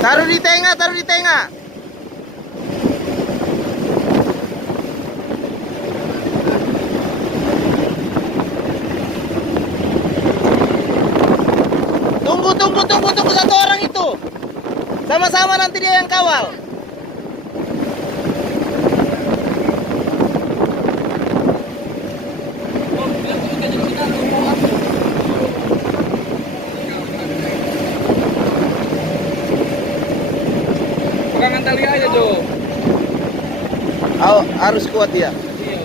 Taruh di tengah, taruh di tengah. Tunggu satu orang itu. Sama-sama nanti dia yang kawal. Pegangan tali aja, Jo. Harus kuat dia. Iya.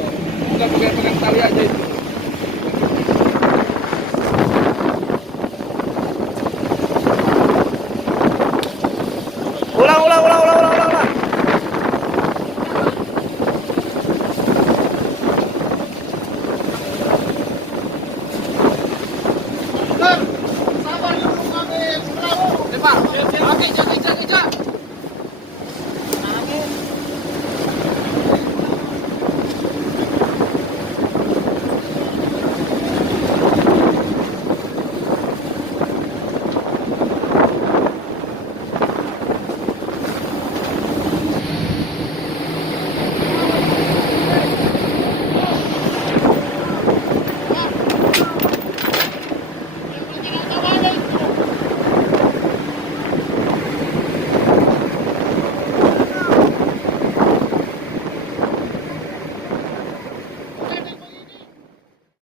Udah pegang tali aja itu. Ulang. Sabar dulu kami. Oke,